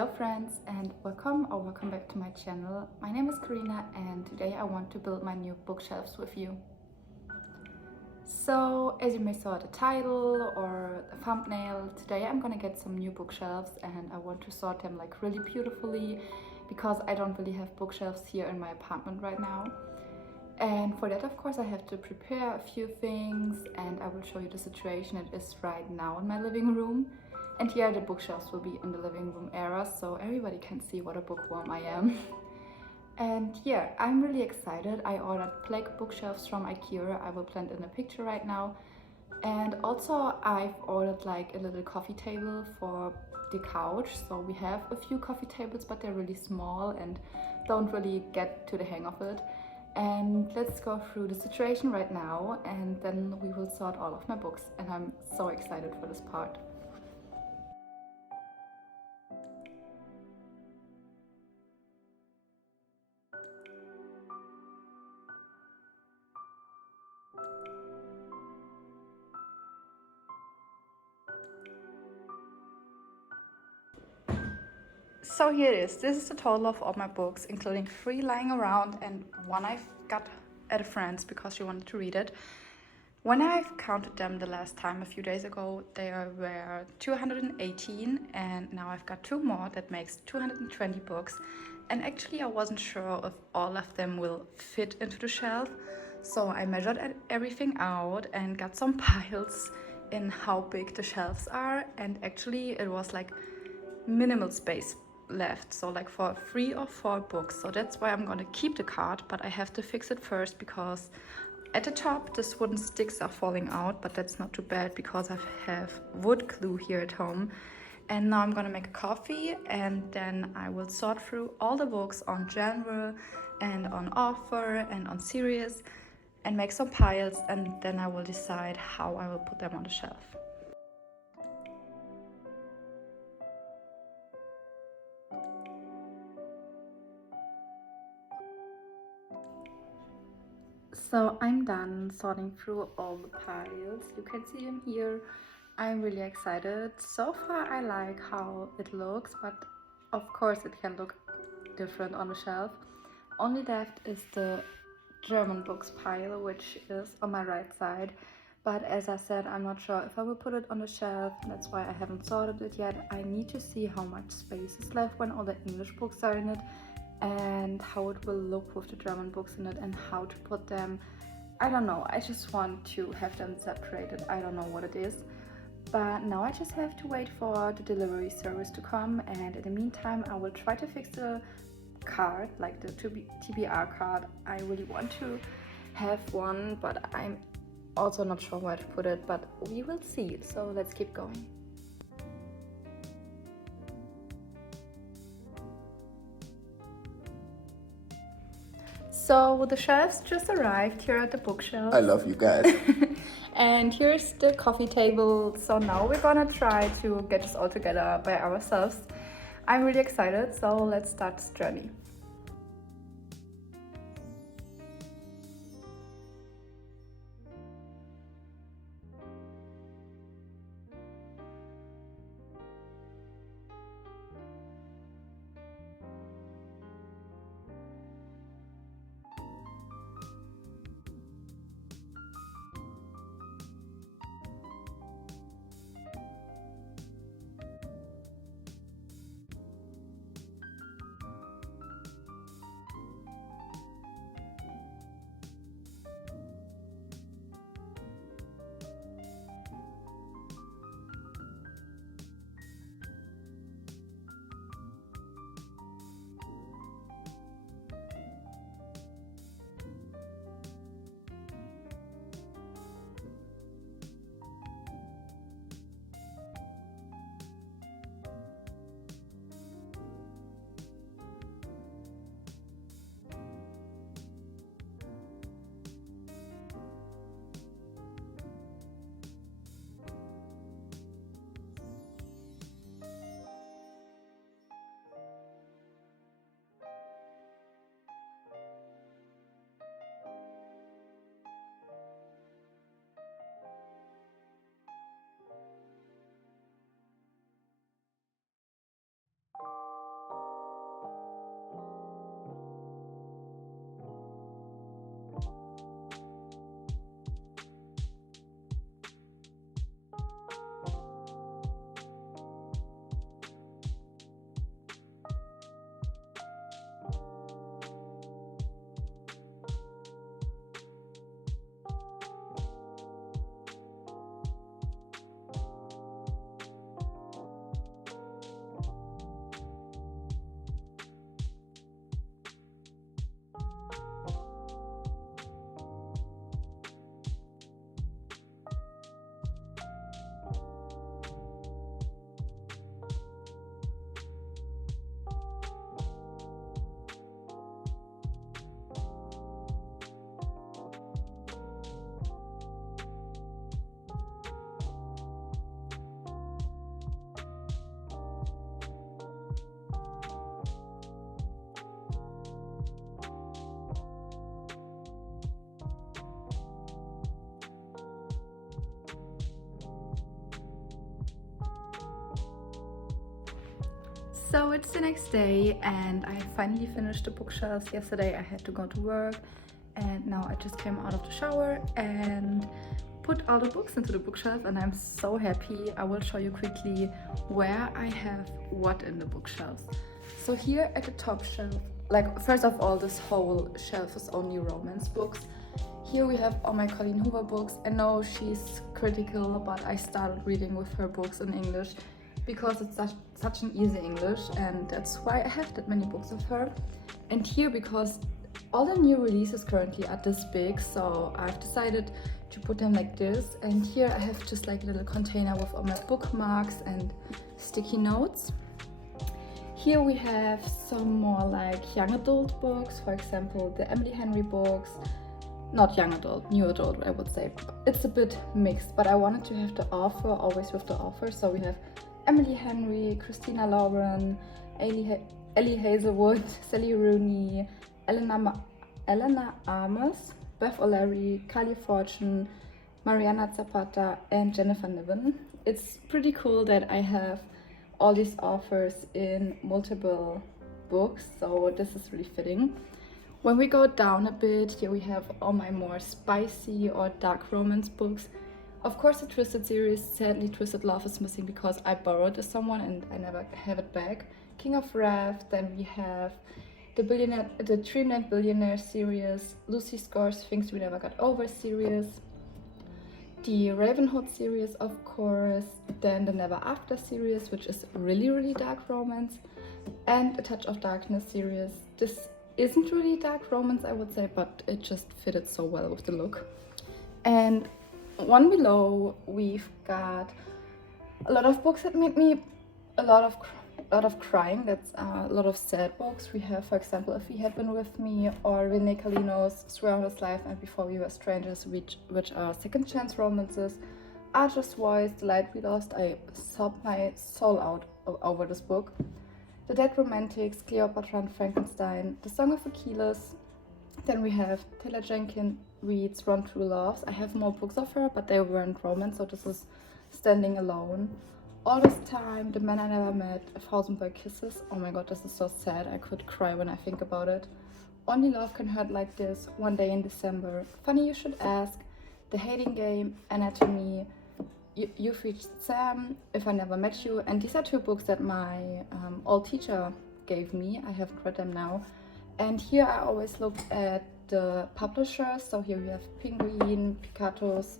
Hello friends and welcome back to my channel. My name is Karina and today I want to build my new bookshelves with you. So as you may saw the title or the thumbnail, today I'm gonna get some new bookshelves and I want to sort them like really beautifully because I don't really have bookshelves here in my apartment right now. And for that, of course, I have to prepare a few things and I will show you the situation it is right now in my living room. And here the bookshelves will be in the living room area, so everybody can see what a bookworm I am. And yeah, I'm really excited. I ordered black bookshelves from IKEA. I will blend in a picture right now. And also I've ordered like a little coffee table for the couch. So we have a few coffee tables, but they're really small and don't really get to the hang of it. And let's go through the situation right now and then we will sort all of my books. And I'm so excited for this part. So here it is. This is the total of all my books, including 3 lying around and 1 I've got at a friend's because she wanted to read it. When I've counted them the last time, a few days ago, they were 218 and now I've got 2 more. That makes 220 books. And actually I wasn't sure if all of them will fit into the shelf. So I measured everything out and got some piles in how big the shelves are. And actually it was like minimal space left, so like for 3 or 4 books. So that's why I'm gonna keep the card, but I have to fix it first because at the top this wooden sticks are falling out, but that's not too bad because I have wood glue here at home. And now I'm gonna make a coffee and then I will sort through all the books on genre and on offer and on series and make some piles, and then I will decide how I will put them on the shelf. So I'm done sorting through all the piles. You can see them here. I'm really excited. So far I like how it looks, but of course it can look different on the shelf. Only left is the German books pile, which is on my right side. But as I said, I'm not sure if I will put it on the shelf. That's why I haven't sorted it yet. I need to see how much space is left when all the English books are in it, and how it will look with the German books in it and how to put them. I don't know, I just want to have them separated. I don't know what it is, but now I just have to wait for the delivery service to come, and in the meantime I will try to fix the card, like the TBR card. I really want to have one, but I'm also not sure where to put it, but we will see. So let's keep going. So the shelves just arrived here at the bookshelf. I love you guys. And here's the coffee table. So now we're gonna try to get this all together by ourselves. I'm really excited, so let's start this journey. So it's the next day and I finally finished the bookshelves. Yesterday I had to go to work and now I just came out of the shower and put all the books into the bookshelf, and I'm so happy. I will show you quickly where I have what in the bookshelves. So here at the top shelf, like first of all, this whole shelf is only romance books. Here we have all my Colleen Hoover books. I know she's critical, but I started reading with her books in English because it's such an easy English, and that's why I have that many books of her. And here, because all the new releases currently are this big, so I've decided to put them like this. And here I have just like a little container with all my bookmarks and sticky notes. Here we have some more like young adult books, for example the Emily Henry books. Not young adult, new adult I would say. It's a bit mixed, but I wanted to have the author, always with the author. So we have Emily Henry, Christina Lauren, Ellie Hazelwood, Sally Rooney, Eleanor Armas, Beth O'Leary, Carly Fortune, Mariana Zapata and Jennifer Niven. It's pretty cool that I have all these authors in multiple books, so this is really fitting. When we go down a bit, here we have all my more spicy or dark romance books. Of course the Twisted series, sadly Twisted Love is missing because I borrowed it someone and I never have it back. King of Wrath, then we have the Dreamland Billionaire series, Lucy Score's Things We Never Got Over series, the Ravenhood series of course, then the Never After series, which is really dark romance, and A Touch of Darkness series. This isn't really dark romance I would say, but it just fitted so well with the look. And one below we've got a lot of books that made me a lot of crying. That's a lot of sad books. We have, for example, If He Had Been With Me, or Vinnie Colino's Throughout His Life and Before We Were Strangers, which are second chance romances. Archer's Voice, The Light We Lost. I sobbed my soul out over this book. The Dead Romantics, Cleopatra and Frankenstein, The Song of Achilles. Then we have Taylor Jenkins reads Run True Loves. I have more books of her, but they weren't romance, so this is standing alone. All This Time, The Man I Never Met, A Thousand Boy Kisses. Oh my god, this is so sad. I could cry when I think about it. Only Love Can Hurt Like This, One Day in December. Funny You Should Ask, The Hating Game, Anatomy, You've Reached Sam, If I Never Met You. And these are two books that my old teacher gave me. I haven't read them now. And here I always look at the publishers. So here we have Penguin, Picatos,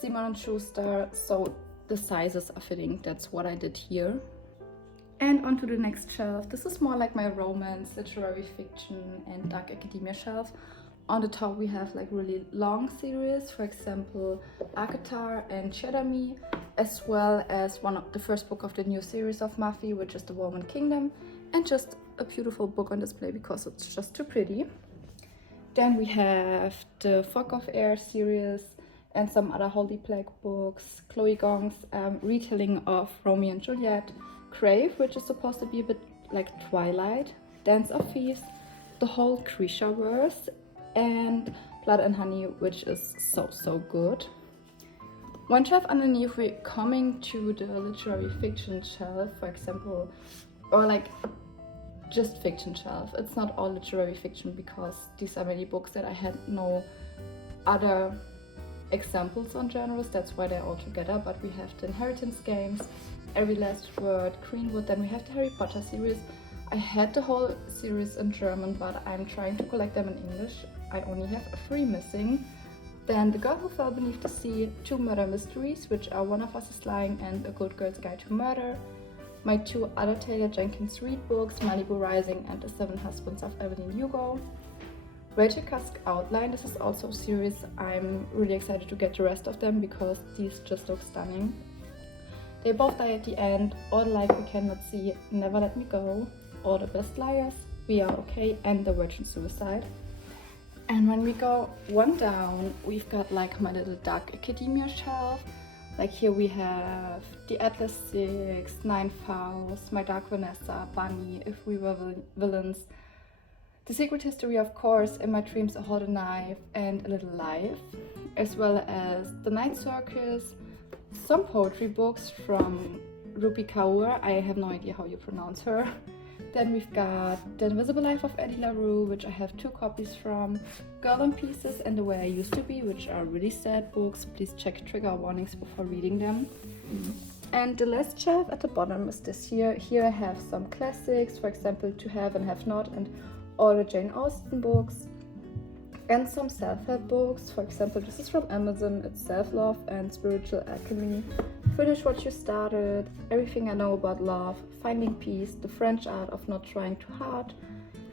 Simon & Schuster. So the sizes are fitting. That's what I did here. And onto the next shelf. This is more like my romance, literary fiction and dark academia shelf. On the top we have like really long series, for example Akatar and Shadami, as well as the first book of the new series of Mafi, which is The Woman Kingdom, and just a beautiful book on display because it's just too pretty. Then we have the Fog of Air series and some other Holy Plague books, Chloe Gong's retelling of Romeo and Juliet, Crave, which is supposed to be a bit like Twilight, Dance of Thieves, the whole Krisha-verse, and Blood and Honey, which is so good. One shelf underneath, we're coming to the literary fiction shelf, for example, or like just fiction shelf. It's not all literary fiction because these are many books that I had no other examples on genres, that's why they're all together. But we have the Inheritance Games, Every Last Word, Greenwood, then we have the Harry Potter series. I had the whole series in German, but I'm trying to collect them in English. I only have 3 missing. Then The Girl Who Fell Beneath the Sea, 2 murder mysteries, which are One of Us is Lying and A Good Girl's Guide to Murder. My 2 other Taylor Jenkins Reid books, Malibu Rising and The 7 Husbands of Evelyn Hugo. Rachel Cusk Outline, this is also a series. I'm really excited to get the rest of them because these just look stunning. They Both Die at the End, All the Life We Cannot See, Never Let Me Go, All the Best Liars, We Are Okay, and The Virgin Suicide. And when we go one down, we've got like my little dark academia shelf. Like here we have The Atlas Six, Nine Fouls, My Dark Vanessa, Bunny, If We Were Villains, The Secret History of Course, In My Dreams I Hold a Knife, and A Little Life, as well as The Night Circus, some poetry books from Rupi Kaur. I have no idea how you pronounce her. Then we've got The Invisible Life of Eddie LaRue, which I have 2 copies from. Girl in Pieces and The Way I Used to Be, which are really sad books. Please check trigger warnings before reading them. And the last shelf at the bottom is this here. Here I have some classics, for example, To Have and Have Not, and all the Jane Austen books. And some self-help books. For example, this is from Amazon. It's Self-Love and Spiritual Alchemy, Finish What You Started, Everything I Know About Love, Finding Peace, The French Art of Not Trying Too Hard,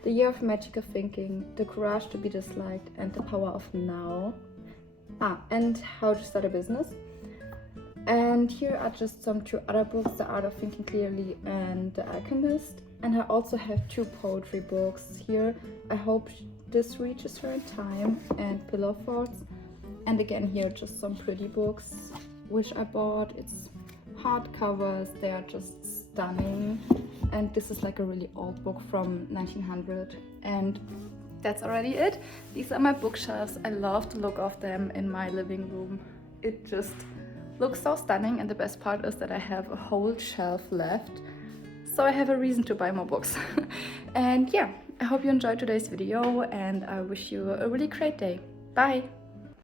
The Year of Magical Thinking, The Courage to Be Disliked, and The Power of Now. And How to Start a Business. And here are just some 2 other books, The Art of Thinking Clearly and The Alchemist. And I also have 2 poetry books here. I hope this reaches her in time, and Pillow Forts. And again here just some pretty books which I bought. It's hardcovers, they are just stunning. And this is like a really old book from 1900. And that's already it. These are my bookshelves. I love the look of them in my living room. It just looks so stunning, and the best part is that I have a whole shelf left. So I have a reason to buy more books. And yeah, I hope you enjoyed today's video, and I wish you a really great day. Bye!